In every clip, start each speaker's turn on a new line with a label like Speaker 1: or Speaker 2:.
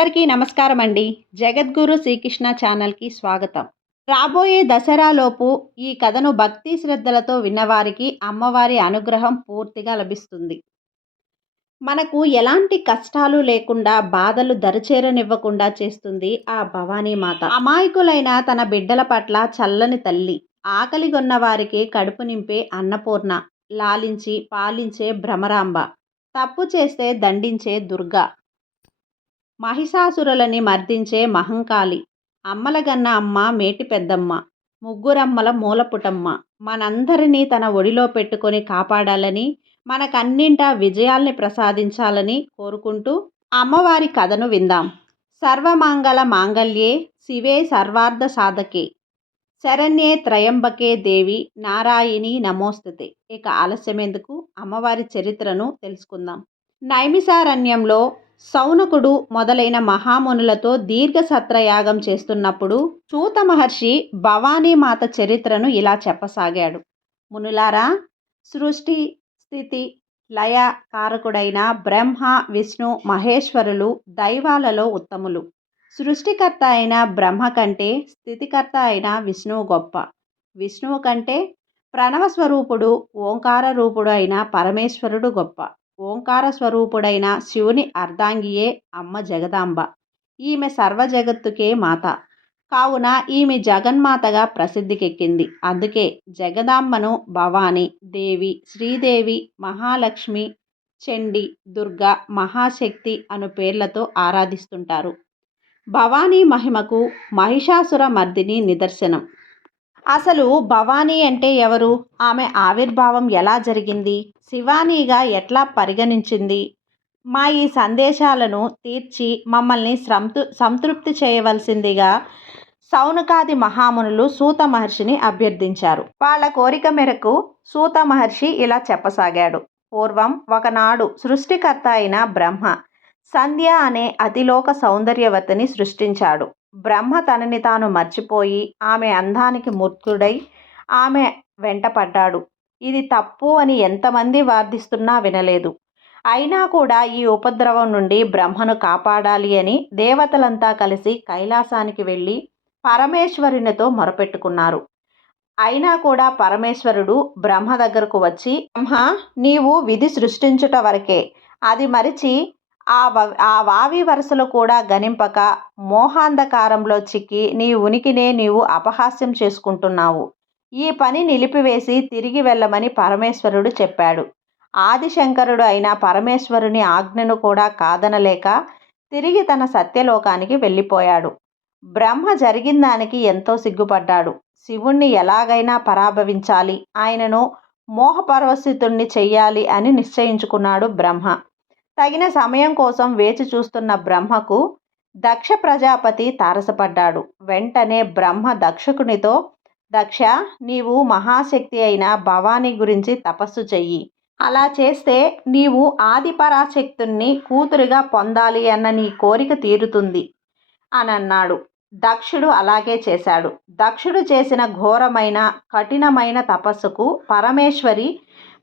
Speaker 1: అందరికీ నమస్కారం అండి జగద్గురు శ్రీకృష్ణ ఛానల్కి స్వాగతం. రాబోయే దసరాలోపు ఈ కథను భక్తి శ్రద్ధలతో విన్నవారికి అమ్మవారి అనుగ్రహం పూర్తిగా లభిస్తుంది. మనకు ఎలాంటి కష్టాలు లేకుండా బాధలు దరిచేరనివ్వకుండా చేస్తుంది ఆ భవానీ మాత. అమాయకులైన తన బిడ్డల పట్ల చల్లని తల్లి. ఆకలిగొన్న వారికి కడుపు నింపే అన్నపూర్ణ. లాలించి పాలించే భ్రమరాంబ. తప్పు చేస్తే దండించే దుర్గా. మహిషాసురులని మర్దించే మహంకాళి. అమ్మలగన్న అమ్మ మేటి పెద్దమ్మ. ముగ్గురమ్మల మూలపుటమ్మ. మనందరినీ తన ఒడిలో పెట్టుకొని కాపాడాలని మనకన్నింటా విజయాల్ని ప్రసాదించాలని కోరుకుంటూ అమ్మవారి కథను విందాం. సర్వమంగళ మాంగళ్యే శివే సర్వార్థ సాధకే. శరణ్యే త్రయంబకే దేవి నారాయణి నమోస్తుతే. ఇక ఆలస్యమేందుకు అమ్మవారి చరిత్రను తెలుసుకుందాం. నైమిసారణ్యంలో సౌనకుడు మొదలైన మహామునులతో దీర్ఘ సత్రయాగం చేస్తున్నప్పుడు సూత మహర్షి భవానీ మాత చరిత్రను ఇలా చెప్పసాగాడు. మునులారా సృష్టి స్థితి లయ కారకుడైన బ్రహ్మ విష్ణు మహేశ్వరులు దైవాలలో ఉత్తములు. సృష్టికర్త అయిన బ్రహ్మ కంటే స్థితికర్త అయిన విష్ణువు గొప్ప. విష్ణువు కంటే ప్రణవ స్వరూపుడు ఓంకార రూపుడు అయిన పరమేశ్వరుడు గొప్ప. ఓంకార స్వరూపుడైన శివుని అర్ధాంగియే అమ్మ జగదాంబ. ఈమె సర్వ జగత్తుకే మాత. కావున ఈమె జగన్మాతగా ప్రసిద్ధికెక్కింది. అందుకే జగదాంబను భవాని దేవి శ్రీదేవి మహాలక్ష్మి చండి దుర్గా మహాశక్తి అను పేర్లతో ఆరాధిస్తుంటారు. భవానీ మహిమకు మహిషాసుర మర్దిని నిదర్శనం. అసలు భవానీ అంటే ఎవరు? ఆమె ఆవిర్భావం ఎలా జరిగింది? శివానీగా ఎట్లా పరిగణించింది? మా ఈ సందేశాలను తీర్చి మమ్మల్ని సంతృ సంతృప్తి చేయవలసిందిగా సౌనకాది మహామునులు సూత మహర్షిని అభ్యర్థించారు. వాళ్ళ కోరిక మేరకు సూత మహర్షి ఇలా చెప్పసాగాడు. పూర్వం ఒకనాడు సృష్టికర్త అయిన బ్రహ్మ సంధ్య అనే అతిలోక సౌందర్యవతిని సృష్టించాడు. బ్రహ్మ తనని తాను మర్చిపోయి ఆమె అందానికి మూర్తుడై ఆమె వెంటపడ్డాడు ఇది తప్పు అని ఎంతమంది వాదిస్తున్నా వినలేదు. అయినా కూడా ఈ ఉపద్రవం నుండి బ్రహ్మను కాపాడాలి అని దేవతలంతా కలిసి కైలాసానికి వెళ్ళి పరమేశ్వరునితో మొరపెట్టుకున్నారు. అయినా కూడా పరమేశ్వరుడు బ్రహ్మ దగ్గరకు వచ్చి బ్రహ్మ నీవు విధి సృష్టించుట వరకే. అది మరిచి ఆ ఆ వావి వరుసలు కూడా గనింపక మోహాంధకారంలో చిక్కి నీ ఉనికినే నీవు అపహాస్యం చేసుకుంటున్నావు. ఈ పని నిలిపివేసి తిరిగి వెళ్ళమని పరమేశ్వరుడు చెప్పాడు. ఆదిశంకరుడు అయిన పరమేశ్వరుని ఆజ్ఞను కూడా కాదనలేక తిరిగి తన సత్యలోకానికి వెళ్ళిపోయాడు. బ్రహ్మ జరిగిన దానికి ఎంతో సిగ్గుపడ్డాడు. శివుణ్ణి ఎలాగైనా పరాభవించాలి ఆయనను మోహపరవస్థితుణ్ణి చెయ్యాలి అని నిశ్చయించుకున్నాడు బ్రహ్మ. తగిన సమయం కోసం వేచి చూస్తున్న బ్రహ్మకు దక్ష ప్రజాపతి తారసపడ్డాడు. వెంటనే బ్రహ్మ దక్షకునితో దక్ష నీవు మహాశక్తి అయిన భవానీ గురించి తపస్సు చెయ్యి. అలా చేస్తే నీవు ఆదిపరాశక్తుణ్ణి కూతురుగా పొందాలి అన్న నీ కోరిక తీరుతుంది అని అన్నాడు దక్షుడు అలాగే చేశాడు. దక్షుడు చేసిన ఘోరమైన కఠినమైన తపస్సుకు పరమేశ్వరి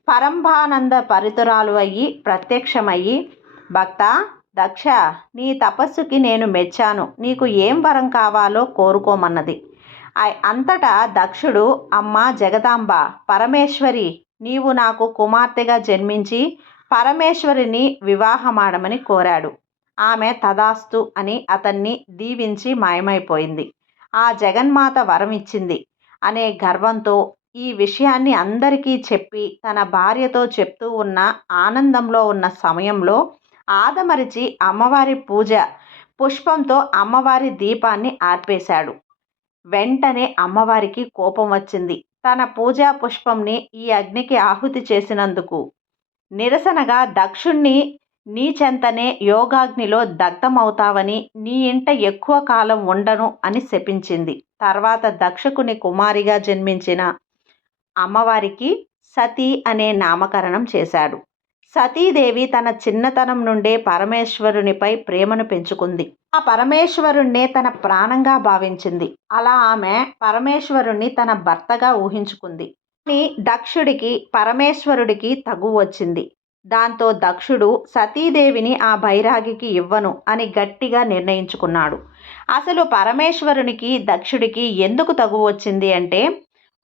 Speaker 1: పరంభానంద పరితురాలు అయ్యి ప్రత్యక్షమయ్యి భక్త దక్ష నీ తపస్సుకి నేను మెచ్చాను. నీకు ఏం వరం కావాలో కోరుకోమన్నది. అంతటా దక్షుడు అమ్మ జగదాంబ పరమేశ్వరి నీవు నాకు కుమార్తెగా జన్మించి పరమేశ్వరిని వివాహమాడమని కోరాడు. ఆమె తదాస్తు అని అతన్ని దీవించి మాయమైపోయింది. ఆ జగన్మాత వరం ఇచ్చింది. అనే గర్వంతో ఈ విషయాన్ని అందరికీ చెప్పి తన భార్యతో చెప్తూ ఉన్న ఆనందంలో ఉన్న సమయంలో ఆదమరిచి అమ్మవారి పూజ పుష్పంతో అమ్మవారి దీపాన్ని ఆర్పేశాడు. వెంటనే అమ్మవారికి కోపం వచ్చింది. తన పూజా పుష్పంని ఈ అగ్నికి ఆహుతి చేసినందుకు. నిరసనగా దక్షుణ్ణి నీ చెంతనే యోగాగ్నిలో దగ్ధమవుతావని నీ ఇంట ఎక్కువ కాలం ఉండను అని శపించింది. తర్వాత దక్షకుని కుమారిగా జన్మించిన అమ్మవారికి సతీ అనే నామకరణం చేశాడు. సతీదేవి తన చిన్నతనం నుండే పరమేశ్వరునిపై ప్రేమను పెంచుకుంది. ఆ పరమేశ్వరుణ్ణే తన ప్రాణంగా భావించింది. అలా ఆమె పరమేశ్వరుణ్ణి తన భర్తగా ఊహించుకుంది. దక్షుడికి పరమేశ్వరుడికి తగు వచ్చింది. దాంతో దక్షుడు సతీదేవిని ఆ బైరాగికి ఇవ్వను అని గట్టిగా నిర్ణయించుకున్నాడు. అసలు పరమేశ్వరునికి దక్షుడికి ఎందుకు తగు వచ్చింది అంటే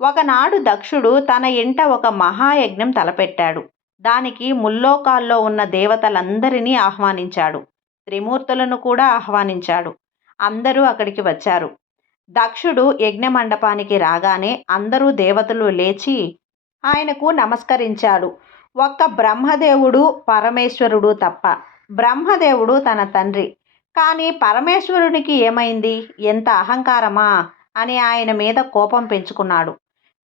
Speaker 1: ఒకనాడు దక్షుడు తన ఇంట ఒక మహాయజ్ఞం తలపెట్టాడు. దానికి ముల్లోకాల్లో ఉన్న దేవతలందరినీ ఆహ్వానించాడు. త్రిమూర్తులను కూడా ఆహ్వానించాడు. అందరూ అక్కడికి వచ్చారు. దక్షుడు యజ్ఞ మండపానికి రాగానే అందరూ దేవతలు లేచి ఆయనకు నమస్కరించాడు. ఒక్క బ్రహ్మదేవుడు పరమేశ్వరుడు తప్ప బ్రహ్మదేవుడు తన తండ్రి. కానీ పరమేశ్వరునికి ఏమైంది? ఎంత అహంకారమా? అని ఆయన మీద కోపం పెంచుకున్నాడు.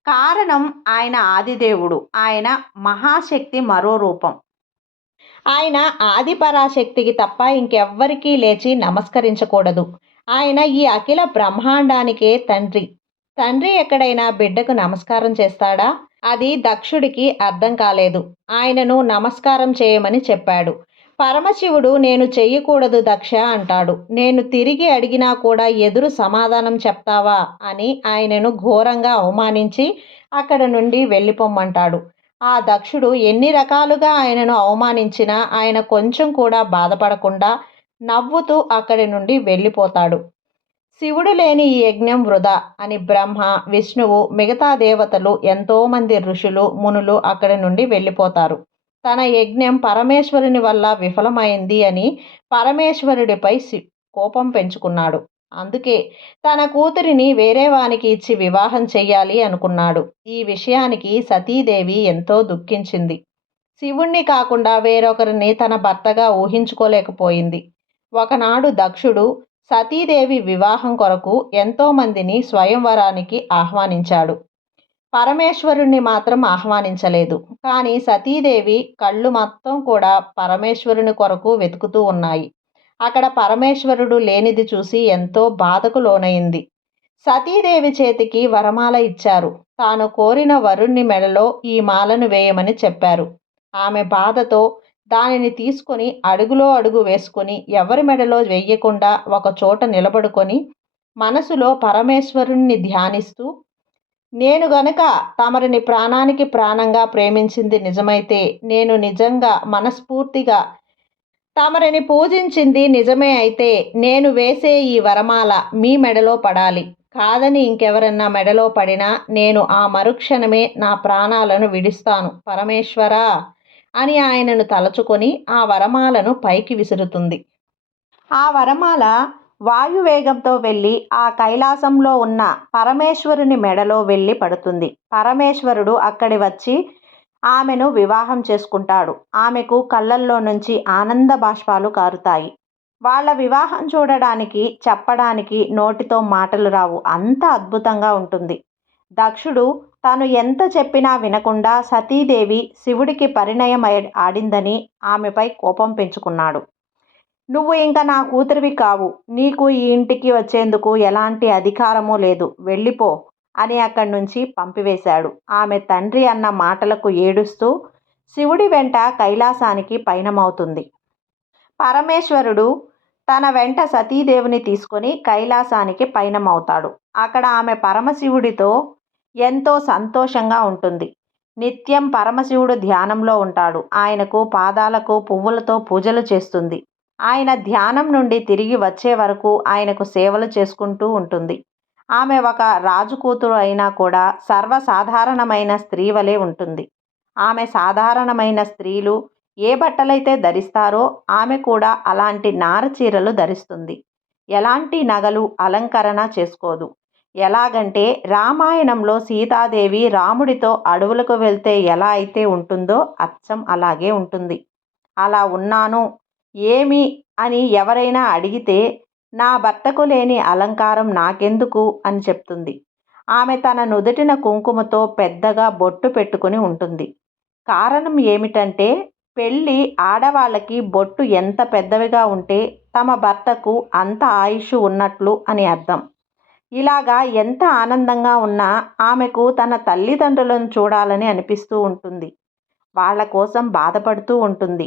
Speaker 1: కారణం ఆయన ఆదిదేవుడు. ఆయన మహాశక్తి మరో రూపం. ఆయన ఆదిపరాశక్తికి తప్ప ఇంకెవ్వరికీ లేచి నమస్కరించకూడదు. ఆయన ఈ అఖిల బ్రహ్మాండానికే తండ్రి. తండ్రి ఎక్కడైనా బిడ్డకు నమస్కారం చేస్తాడా? అది దక్షుడికి అర్థం కాలేదు. ఆయనను నమస్కారం చేయమని చెప్పాడు. పరమశివుడు నేను చెయ్యకూడదు దక్ష అంటాడు. నేను తిరిగి అడిగినా కూడా ఎదురు సమాధానం చెప్తావా? అని ఆయనను ఘోరంగా అవమానించి అక్కడ నుండి వెళ్ళిపోమ్మంటాడు. ఆ దక్షుడు ఎన్ని రకాలుగా ఆయనను అవమానించినా ఆయన కొంచెం కూడా బాధపడకుండా నవ్వుతూ అక్కడి నుండి వెళ్ళిపోతాడు. శివుడు లేని ఈ యజ్ఞం వృధా అని బ్రహ్మ విష్ణువు మిగతా దేవతలు ఎంతోమంది ఋషులు మునులు అక్కడి నుండి వెళ్ళిపోతారు. తన యజ్ఞం పరమేశ్వరుని వల్ల విఫలమైంది అని పరమేశ్వరుడిపై కోపం పెంచుకున్నాడు. అందుకే తన కూతురిని వేరే వానికి ఇచ్చి వివాహం చెయ్యాలి అనుకున్నాడు. ఈ విషయానికి సతీదేవి ఎంతో దుఃఖించింది. శివుణ్ణి కాకుండా వేరొకరిని తన భర్తగా ఊహించుకోలేకపోయింది. ఒకనాడు దక్షుడు సతీదేవి వివాహం కొరకు ఎంతోమందిని స్వయంవరానికి ఆహ్వానించాడు. పరమేశ్వరుణ్ణి మాత్రం ఆహ్వానించలేదు. కానీ సతీదేవి కళ్ళు మొత్తం కూడా పరమేశ్వరుని కొరకు వెతుకుతూ ఉన్నాయి. అక్కడ పరమేశ్వరుడు లేనిది చూసి ఎంతో బాధకు లోనైంది. సతీదేవి చేతికి వరమాల ఇచ్చారు. తాను కోరిన వరుణ్ణి మెడలో ఈ మాలను వేయమని చెప్పారు. ఆమె బాధతో దానిని తీసుకొని అడుగులో అడుగు వేసుకొని ఎవరి మెడలో వేయకుండా ఒక చోట నిలబడుకొని మనసులో పరమేశ్వరుణ్ణి ధ్యానిస్తూ నేను గనక తమరిని ప్రాణానికి ప్రాణంగా ప్రేమించింది నిజమైతే నేను నిజంగా మనస్ఫూర్తిగా తమరిని పూజించింది నిజమే అయితే నేను వేసే ఈ వరమాల మీ మెడలో పడాలి. కాదని ఇంకెవరన్నా మెడలో పడినా నేను ఆ మరుక్షణమే నా ప్రాణాలను విడిస్తాను. పరమేశ్వరా! అని ఆయనను తలచుకొని ఆ వరమాలను పైకి విసురుతుంది. ఆ వరమాల వాయువేగంతో వెళ్ళి ఆ కైలాసంలో ఉన్న పరమేశ్వరుని మెడలో వెళ్ళి పడుతుంది. పరమేశ్వరుడు అక్కడి వచ్చి ఆమెను వివాహం చేసుకుంటాడు. ఆమెకు కళ్ళల్లో నుంచి ఆనంద బాష్పాలు కారుతాయి. వాళ్ళ వివాహం చూడడానికి చెప్పడానికి నోటితో మాటలు రావు. అంత అద్భుతంగా ఉంటుంది. దక్షుడు తాను ఎంత చెప్పినా వినకుండా సతీదేవి శివుడికి పరిణయం ఆడిందని ఆమెపై కోపం పెంచుకున్నాడు. నువ్వు ఇంకా నా కూతురివి కావు. నీకు ఈ ఇంటికి వచ్చేందుకు ఎలాంటి అధికారమూ లేదు. వెళ్ళిపో అని అక్కడి నుంచి పంపివేశాడు. ఆమె తండ్రి అన్న మాటలకు ఏడుస్తూ శివుడి వెంట కైలాసానికి పయనమవుతుంది. పరమేశ్వరుడు తన వెంట సతీదేవిని తీసుకొని కైలాసానికి పయనమవుతాడు. అక్కడ ఆమె పరమశివుడితో ఎంతో సంతోషంగా ఉంటుంది. నిత్యం పరమశివుడు ధ్యానంలో ఉంటాడు. ఆయనకు పాదాలకు పువ్వులతో పూజలు చేస్తుంది. ఆయన ధ్యానం నుండి తిరిగి వచ్చే వరకు ఆయనకు సేవలు చేసుకుంటూ ఉంటుంది. ఆమె ఒక రాజు కూతురు అయినా కూడా సర్వసాధారణమైన స్త్రీ వలె ఉంటుంది. ఆమె సాధారణమైన స్త్రీలు ఏ బట్టలైతే ధరిస్తారో ఆమె కూడా అలాంటి నార చీరలు ధరిస్తుంది. ఎలాంటి నగలు అలంకరణ చేసుకోదు. ఎలాగంటే రామాయణంలో సీతాదేవి రాముడితో అడవులకు వెళ్తే ఎలా అయితే ఉంటుందో అచ్చం అలాగే ఉంటుంది. అలా ఉన్నాను ఏమి? అని ఎవరైనా అడిగితే నా భర్తకు లేని అలంకారం నాకెందుకు? అని చెప్తుంది. ఆమె తన నుదుటిన కుంకుమతో పెద్దగా బొట్టు పెట్టుకుని ఉంటుంది. కారణం ఏమిటంటే పెళ్ళి ఆడవాళ్ళకి బొట్టు ఎంత పెద్దవిగా ఉంటే తమ భర్తకు అంత ఆయుష్ ఉన్నట్లు అని అర్థం. ఇలాగా ఎంత ఆనందంగా ఉన్నా ఆమెకు తన తల్లిదండ్రులను చూడాలని అనిపిస్తూ ఉంటుంది. వాళ్ళ కోసం బాధపడుతూ ఉంటుంది.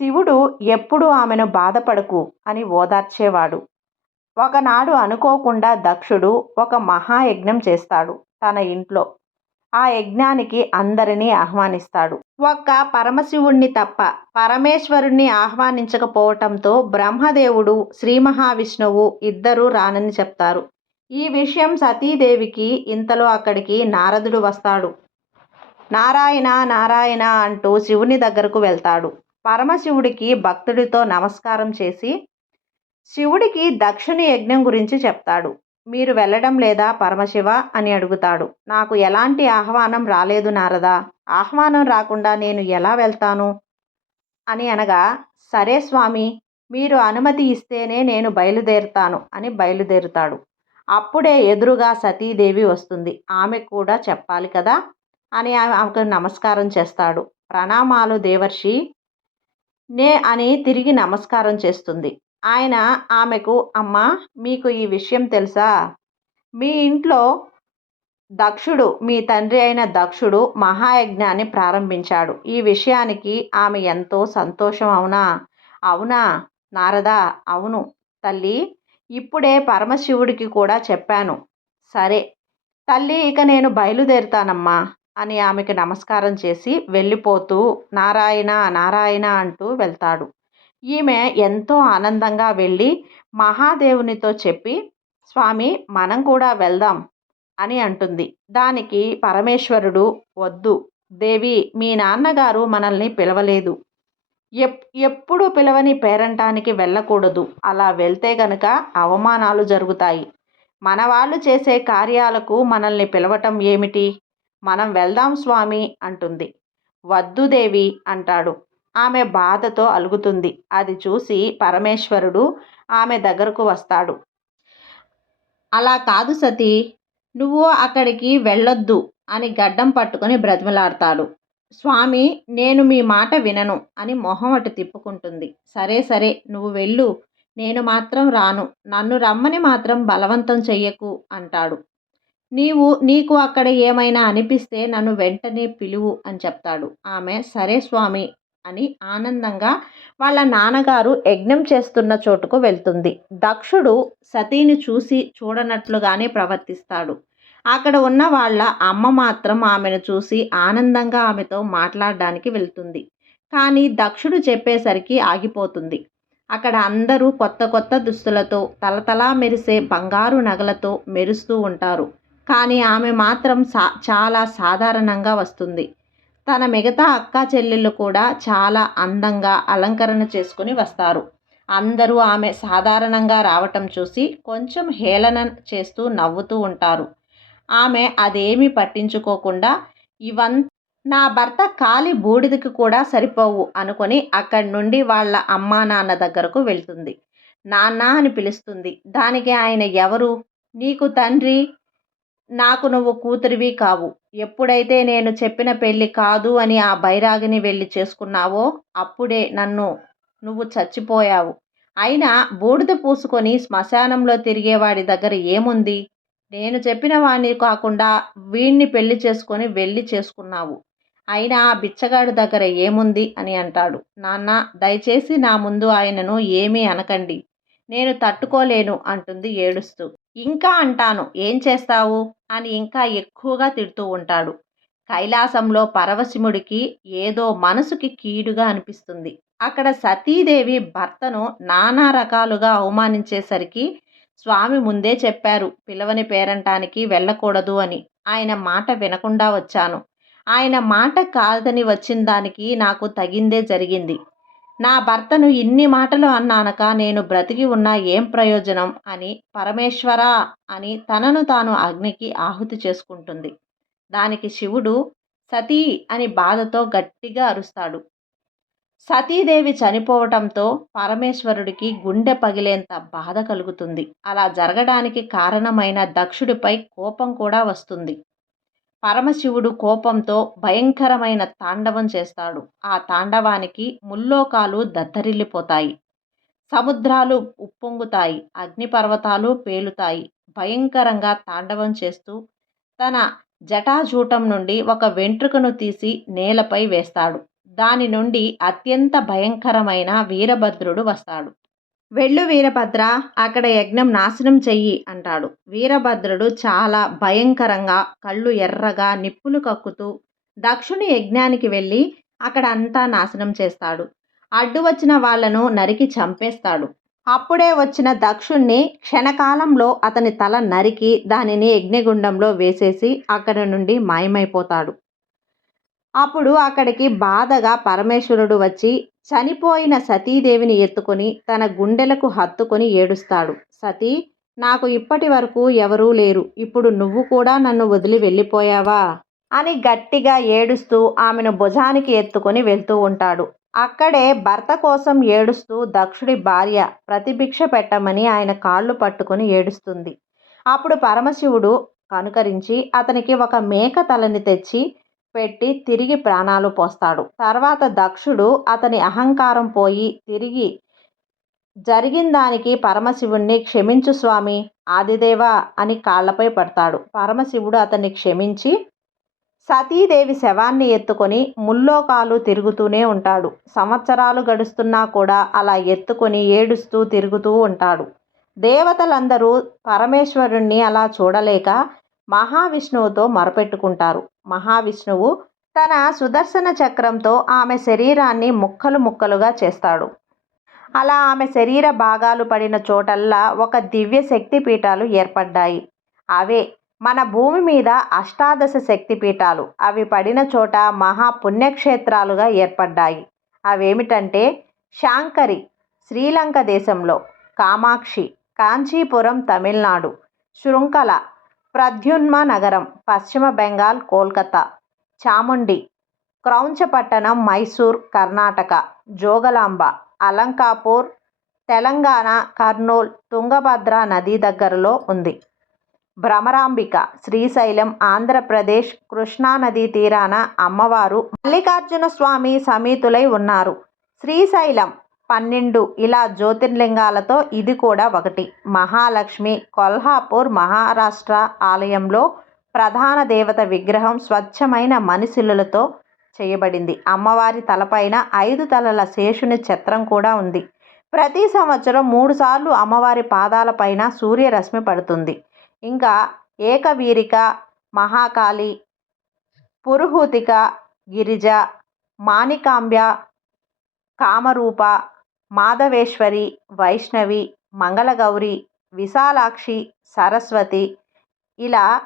Speaker 1: శివుడు ఎప్పుడు ఆమెను బాధపడకు అని ఓదార్చేవాడు. ఒకనాడు అనుకోకుండా దక్షుడు ఒక మహాయజ్ఞం చేస్తాడు తన ఇంట్లో. ఆ యజ్ఞానికి అందరినీ ఆహ్వానిస్తాడు. ఒక్క పరమశివుణ్ణి తప్ప పరమేశ్వరుణ్ణి ఆహ్వానించకపోవటంతో బ్రహ్మదేవుడు శ్రీ మహావిష్ణువు ఇద్దరూ రానని చెప్తారు. ఈ విషయం సతీదేవికి ఇంతలో అక్కడికి నారదుడు వస్తాడు. నారాయణ నారాయణ అంటూ శివుని దగ్గరకు వెళ్తాడు. పరమశివుడికి భక్తుడితో నమస్కారం చేసి శివుడికి దక్షిణ యజ్ఞం గురించి చెప్తాడు. మీరు వెళ్ళడం లేదా? పరమశివ అని అడుగుతాడు. నాకు ఎలాంటి ఆహ్వానం రాలేదు నారదా. ఆహ్వానం రాకుండా నేను ఎలా వెళ్తాను అని అనగా సరే స్వామి మీరు అనుమతి ఇస్తేనే నేను బయలుదేరుతాను అని బయలుదేరుతాడు. అప్పుడే ఎదురుగా సతీదేవి వస్తుంది. ఆమె కూడా చెప్పాలి కదా అని ఆమెకు నమస్కారం చేస్తాడు. ప్రణామాలు దేవర్షి నే అని తిరిగి నమస్కారం చేస్తుంది. ఆయన ఆమెకు అమ్మ మీకు ఈ విషయం తెలుసా? మీ ఇంట్లో దక్షుడు మీ తండ్రి అయిన దక్షుడు మహాయజ్ఞాన్ని ప్రారంభించాడు. ఈ విషయానికి ఆమె ఎంతో సంతోషం. అవునా? అవునా? నారదా అవును. తల్లి ఇప్పుడే పరమశివుడికి కూడా చెప్పాను. సరే. తల్లి ఇక నేను బయలుదేరుతానమ్మా. అని ఆమెకి నమస్కారం చేసి వెళ్ళిపోతూ నారాయణ నారాయణ అంటూ వెళ్తాడు. ఈమె ఎంతో ఆనందంగా వెళ్ళి మహాదేవునితో చెప్పి స్వామి మనం కూడా వెళ్దాం అని అంటుంది. దానికి పరమేశ్వరుడు వద్దు దేవి మీ నాన్నగారు మనల్ని పిలవలేదు. ఎప్ ఎప్పుడు పిలవని పేరంటానికి వెళ్ళకూడదు. అలా వెళ్తే గనుక అవమానాలు జరుగుతాయి. మన వాళ్ళు చేసే కార్యాలకు మనల్ని పిలవటం ఏమిటి? మనం వెళ్దాం స్వామి అంటుంది. వద్దు దేవి అంటాడు. ఆమె బాధతో అలుగుతుంది. అది చూసి పరమేశ్వరుడు ఆమె దగ్గరకు వస్తాడు. అలా కాదు సతీ నువ్వు అక్కడికి వెళ్ళొద్దు అని గడ్డం పట్టుకొని బ్రతిమలాడతాడు. స్వామి నేను మీ మాట వినను అని మొహం అటు తిప్పుకుంటుంది. సరే సరే నువ్వు వెళ్ళు. నేను మాత్రం రాను. నన్ను రమ్మని మాత్రం బలవంతం చెయ్యకు అంటాడు. నీవు నీకు అక్కడ ఏమైనా అనిపిస్తే నన్ను వెంటనే పిలువు అని చెప్తాడు. ఆమె సరే స్వామి అని ఆనందంగా వాళ్ళ నాన్నగారు యజ్ఞం చేస్తున్న చోటుకు వెళ్తుంది. దక్షుడు సతీని చూసి చూడనట్లుగానే ప్రవర్తిస్తాడు. అక్కడ ఉన్న వాళ్ళ అమ్మ మాత్రం ఆమెను చూసి ఆనందంగా ఆమెతో మాట్లాడడానికి వెళ్తుంది. కానీ దక్షుడు చెప్పేసరికి ఆగిపోతుంది. అక్కడ అందరూ కొత్త కొత్త దుస్తులతో తలతలా మెరిసే బంగారు నగలతో మెరుస్తూ ఉంటారు. కానీ ఆమె మాత్రం సా చాలా సాధారణంగా వస్తుంది. తన మిగతా అక్క చెల్లెళ్ళు కూడా చాలా అందంగా అలంకరణ చేసుకుని వస్తారు. అందరూ ఆమె సాధారణంగా రావటం చూసి కొంచెం హేళన చేస్తూ నవ్వుతూ ఉంటారు. ఆమె అదేమీ పట్టించుకోకుండా ఇవన్ నా భర్త కాలి బూడిదకి కూడా సరిపోవు అనుకొని అక్కడి నుండి వాళ్ళ అమ్మా నాన్న దగ్గరకు వెళ్తుంది. నాన్న అని పిలుస్తుంది. దానికి ఆయన ఎవరు? నీకు తండ్రి నాకు నువ్వు కూతురివి కావు. ఎప్పుడైతే నేను చెప్పిన పెళ్ళి కాదు అని ఆ బైరాగిని వెళ్ళి చేసుకున్నావో అప్పుడే నన్ను నువ్వు చచ్చిపోయావు. అయినా బూడిద పూసుకొని శ్మశానంలో తిరిగేవాడి దగ్గర ఏముంది? నేను చెప్పిన వాణ్ణి కాకుండా వీణ్ణి పెళ్ళి చేసుకొని వెళ్ళి చేసుకున్నావు. అయినా ఆ బిచ్చగాడి దగ్గర ఏముంది అని అంటాడు. నాన్న దయచేసి నా ముందు ఆయనను ఏమీ అనకండి. నేను తట్టుకోలేను అంటుంది ఏడుస్తూ. ఇంకా అంటాను ఏం చేస్తావు? అని ఇంకా ఎక్కువగా తిడుతూ ఉంటాడు. కైలాసంలో పరవశిముడికి ఏదో మనసుకి కీడుగా అనిపిస్తుంది. అక్కడ సతీదేవి భర్తను నానా రకాలుగా అవమానించేసరికి స్వామి ముందే చెప్పారు పిలవని పేరంటానికి వెళ్ళకూడదు అని. ఆయన మాట వినకుండా వచ్చాను. ఆయన మాట కాదని వచ్చిన దానికి నాకు తగిందే జరిగింది. నా భర్తను ఇన్ని మాటలు అన్నానక నేను బ్రతికి ఉన్నా ఏం ప్రయోజనం? అని పరమేశ్వరా అని తనను తాను అగ్నికి ఆహుతి చేసుకుంటుంది. దానికి శివుడు సతీ అని బాధతో గట్టిగా అరుస్తాడు. సతీదేవి చనిపోవటంతో పరమేశ్వరుడికి గుండె పగిలేంత బాధ కలుగుతుంది. అలా జరగడానికి కారణమైన దక్షుడిపై కోపం కూడా వస్తుంది. పరమశివుడు కోపంతో భయంకరమైన తాండవం చేస్తాడు. ఆ తాండవానికి ముల్లోకాలు దద్దరిల్లిపోతాయి సముద్రాలు ఉప్పొంగుతాయి. అగ్నిపర్వతాలు పేలుతాయి. భయంకరంగా తాండవం చేస్తూ తన జటాజూటం నుండి ఒక వెంట్రుకను తీసి నేలపై వేస్తాడు. దాని నుండి అత్యంత భయంకరమైన వీరభద్రుడు వస్తాడు. వెళ్ళు వీరభద్ర అక్కడ యజ్ఞం నాశనం చెయ్యి అంటాడు. వీరభద్రుడు చాలా భయంకరంగా కళ్ళు ఎర్రగా నిప్పులు కక్కుతూ దక్షుని యజ్ఞానికి వెళ్ళి అక్కడ అంతా నాశనం చేస్తాడు. అడ్డు వచ్చిన వాళ్ళను నరికి చంపేస్తాడు. అప్పుడే వచ్చిన దక్షుణ్ణి క్షణకాలంలో అతని తల నరికి దానిని యజ్ఞగుండంలో వేసేసి అక్కడ నుండి మాయమైపోతాడు. అప్పుడు అక్కడికి బాధగా పరమేశ్వరుడు వచ్చి చనిపోయిన సతీదేవిని ఎత్తుకొని తన గుండెలకు హత్తుకొని ఏడుస్తాడు. సతీ నాకు ఇప్పటి వరకు ఎవరూ లేరు. ఇప్పుడు నువ్వు కూడా నన్ను వదిలి వెళ్ళిపోయావా? అని గట్టిగా ఏడుస్తూ ఆమెను భుజానికి ఎత్తుకొని వెళ్తూ ఉంటాడు. అక్కడే భర్త కోసం ఏడుస్తూ దక్షుడి భార్య ప్రతిభిక్ష పెట్టమని ఆయన కాళ్ళు పట్టుకొని ఏడుస్తుంది. అప్పుడు పరమశివుడు కనుకరించి అతనికి ఒక మేక తలని తెచ్చి పెట్టి తిరిగి ప్రాణాలు పోస్తాడు. తర్వాత దక్షుడు అతని అహంకారం పోయి తిరిగి జరిగిన దానికి పరమశివుణ్ణి క్షమించు స్వామి ఆదిదేవా అని కాళ్ళపై పడతాడు. పరమశివుడు అతన్ని క్షమించి సతీదేవి శవాన్ని ఎత్తుకొని ముల్లోకాలు తిరుగుతూనే ఉంటాడు. సంవత్సరాలు గడుస్తున్నా కూడా అలా ఎత్తుకొని ఏడుస్తూ తిరుగుతూ ఉంటాడు. దేవతలందరూ పరమేశ్వరుణ్ణి అలా చూడలేక మహావిష్ణువుతో మొరపెట్టుకుంటారు. మహావిష్ణువు తన సుదర్శన చక్రంతో ఆమె శరీరాన్ని ముక్కలు ముక్కలుగా చేస్తాడు. అలా ఆమె శరీర భాగాలు పడిన చోటల్లా ఒక దివ్య శక్తి పీఠాలు ఏర్పడ్డాయి. అవే మన భూమి మీద అష్టాదశ శక్తి పీఠాలు అవి పడిన చోట మహా పుణ్యక్షేత్రాలుగా ఏర్పడ్డాయి. అవేమిటంటే శాంకరి శ్రీలంక దేశంలో కామాక్షి కాంచీపురం తమిళనాడు శృంఖల ప్రద్యున్మ నగరం పశ్చిమ బెంగాల్ కోల్కతా చాముండి క్రౌంచపట్టణం మైసూర్ కర్ణాటక జోగలాంబ అలంకాపూర్ తెలంగాణ కర్నూల్ తుంగభద్ర నదీ దగ్గరలో ఉంది. భ్రమరాంబిక శ్రీశైలం ఆంధ్రప్రదేశ్ కృష్ణానదీ తీరాన అమ్మవారు మల్లికార్జున స్వామి సమీతులై ఉన్నారు. శ్రీశైలం పన్నెండు ఇలా జ్యోతిర్లింగాలతో ఇది కూడా ఒకటి. మహాలక్ష్మి కొల్హాపూర్ మహారాష్ట్ర ఆలయంలో ప్రధాన దేవత విగ్రహం స్వచ్ఛమైన మనిశిలులతో చేయబడింది. అమ్మవారి తలపైన ఐదు తలల శేషుని చిత్రం కూడా ఉంది. ప్రతి సంవత్సరం మూడుసార్లు అమ్మవారి పాదాలపైన సూర్యరశ్మి పడుతుంది. ఇంకా ఏకవీరిక మహాకాళి పురుహూతిక గిరిజ మాణికాంబ్య కామరూప మాధవేశ్వరి వైష్ణవి మంగళగౌరి విశాలాక్షి సరస్వతి ఇలా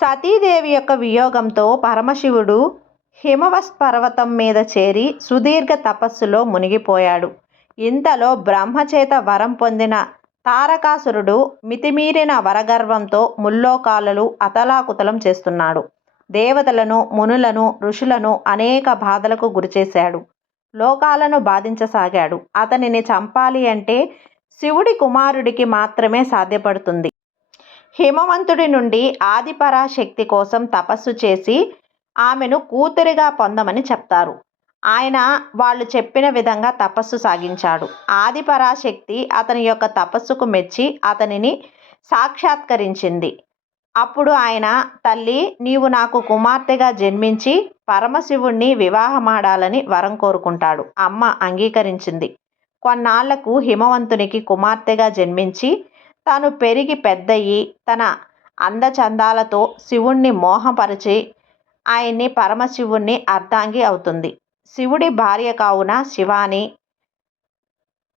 Speaker 1: సతీదేవి యొక్క వియోగంతో పరమశివుడు హిమవస్ పర్వతం మీద చేరి సుదీర్ఘ తపస్సులో మునిగిపోయాడు. ఇంతలో బ్రహ్మచేత వరం పొందిన తారకాసురుడు మితిమీరిన వరగర్వంతో ముల్లోకాలలు అతలాకుతలం చేస్తున్నాడు. దేవతలను మునులను ఋషులను అనేక బాధలకు గురిచేశాడు. లోకాలను బాధించసాగాడు. అతనిని చంపాలి అంటే శివుడి కుమారుడికి మాత్రమే సాధ్యపడుతుంది. హిమవంతుడి నుండి ఆదిపరాశక్తి కోసం తపస్సు చేసి ఆమెను కూతురిగా పొందమని చెప్తారు. ఆయన వాళ్ళు చెప్పిన విధంగా తపస్సు సాగించాడు. ఆదిపరాశక్తి అతని యొక్క తపస్సుకు మెచ్చి అతనిని సాక్షాత్కరించింది. అప్పుడు ఆయన తల్లి నీవు నాకు కుమార్తెగా జన్మించి పరమశివుణ్ణి వివాహమాడాలని వరం కోరుకుంటాడు అమ్మ అంగీకరించింది. కొన్నాళ్ళకు హిమవంతునికి కుమార్తెగా జన్మించి తాను పెరిగి పెద్దయి తన అందచందాలతో శివుణ్ణి మోహపరిచి ఆయన్ని పరమశివుణ్ణి అర్ధాంగి అవుతుంది. శివుడి భార్య కావున శివాని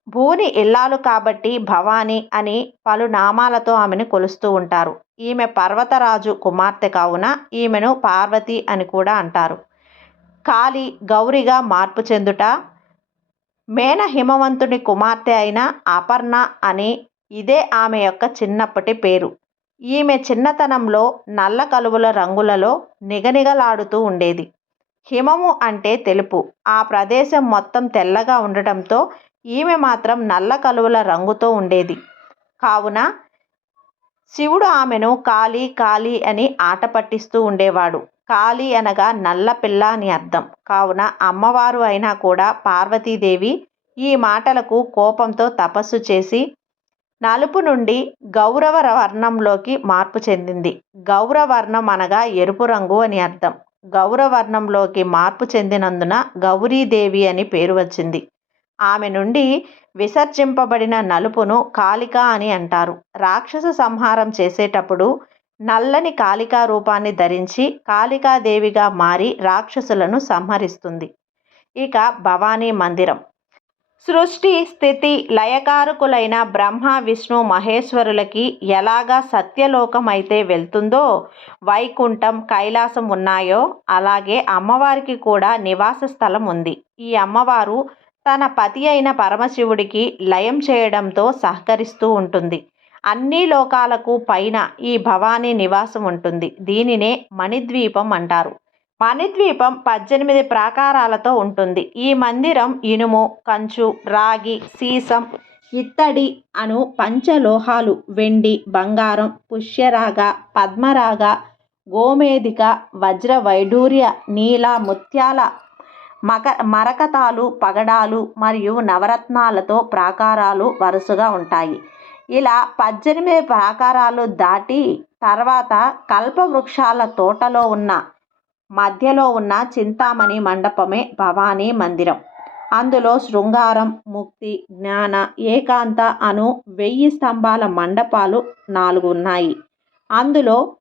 Speaker 1: భూని ఇల్లాలు కాబట్టి భవాని అని పలు నామాలతో ఆమెను కొలుస్తూ ఉంటారు. ఈమె పర్వతరాజు కుమార్తె కావున ఈమెను పార్వతి అని కూడా అంటారు. కాళి గౌరిగా మార్పు చెందుట మేన హిమవంతుని కుమార్తె అయిన అపర్ణ అని ఇదే ఆమె యొక్క చిన్నప్పటి పేరు. ఈమె చిన్నతనంలో నల్ల కలువుల రంగులలో నిగనిగలాడుతూ ఉండేది. హిమము అంటే తెలుపు. ఆ ప్రదేశం మొత్తం తెల్లగా ఉండటంతో ఈమె మాత్రం నల్ల కలువల రంగుతో ఉండేది. కావున శివుడు ఆమెను కాళీ కాళీ అని ఆట పట్టిస్తూ ఉండేవాడు. కాళీ అనగా నల్ల పిల్ల అని అర్థం. కావున అమ్మవారు అయినా కూడా పార్వతీదేవి ఈ మాటలకు కోపంతో తపస్సు చేసి నలుపు నుండి గౌరవ వర్ణంలోకి మార్పు చెందింది. గౌరవర్ణం అనగా ఎరుపు రంగు అని అర్థం. గౌరవర్ణంలోకి మార్పు చెందినందున గౌరీదేవి అని పేరు వచ్చింది. ఆమె నుండి విసర్జింపబడిన నలుపును కాళిక అని అంటారు. రాక్షస సంహారం చేసేటప్పుడు నల్లని కాళికా రూపాన్ని ధరించి కాళికాదేవిగా మారి రాక్షసులను సంహరిస్తుంది. ఇక భవానీ మందిరం. సృష్టి స్థితి లయకారకులైన బ్రహ్మ విష్ణు మహేశ్వరులకి ఎలాగా సత్యలోకం అయితే వెళ్తుందో వైకుంఠం కైలాసం ఉన్నాయో అలాగే అమ్మవారికి కూడా నివాస స్థలం ఉంది. ఈ అమ్మవారు తన పతి అయిన పరమశివుడికి లయం చేయడంతో సహకరిస్తూ ఉంటుంది. అన్ని లోకాలకు పైన ఈ భవానీ నివాసం ఉంటుంది. దీనినే మణిద్వీపం అంటారు. మణిద్వీపం పద్దెనిమిది ప్రాకారాలతో ఉంటుంది. ఈ మందిరం ఇనుము కంచు రాగి సీసం ఇత్తడి అను పంచలోహాలు వెండి బంగారం పుష్యరాగ పద్మరాగ గోమేధిక వజ్ర వైడూర్య నీల ముత్యాల మక మరకతాలు పగడాలు మరియు నవరత్నాలతో ప్రాకారాలు వరుసగా ఉంటాయి. ఇలా పద్దెనిమిది ప్రాకారాలు దాటి తర్వాత కల్పవృక్షాల తోటలో ఉన్న మధ్యలో ఉన్న చింతామణి మండపమే భవానీ మందిరం. అందులో శృంగారం ముక్తి జ్ఞాన ఏకాంత అను వెయ్యి స్తంభాల మండపాలు నాలుగు ఉన్నాయి. అందులో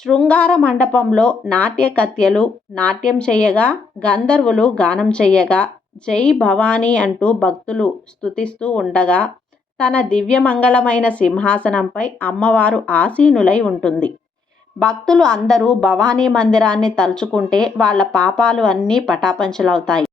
Speaker 1: శృంగార మండపంలో నాట్యకత్యలు నాట్యం చేయగా గంధర్వులు గానం చేయగా జై భవానీ అంటూ భక్తులు స్తుతిస్తూ ఉండగా తన దివ్యమంగళమైన సింహాసనంపై అమ్మవారు ఆసీనులై ఉంటుంది. భక్తులు అందరూ భవానీ మందిరాన్ని తలుచుకుంటే వాళ్ళ పాపాలు అన్నీ పటాపంచలవుతాయి.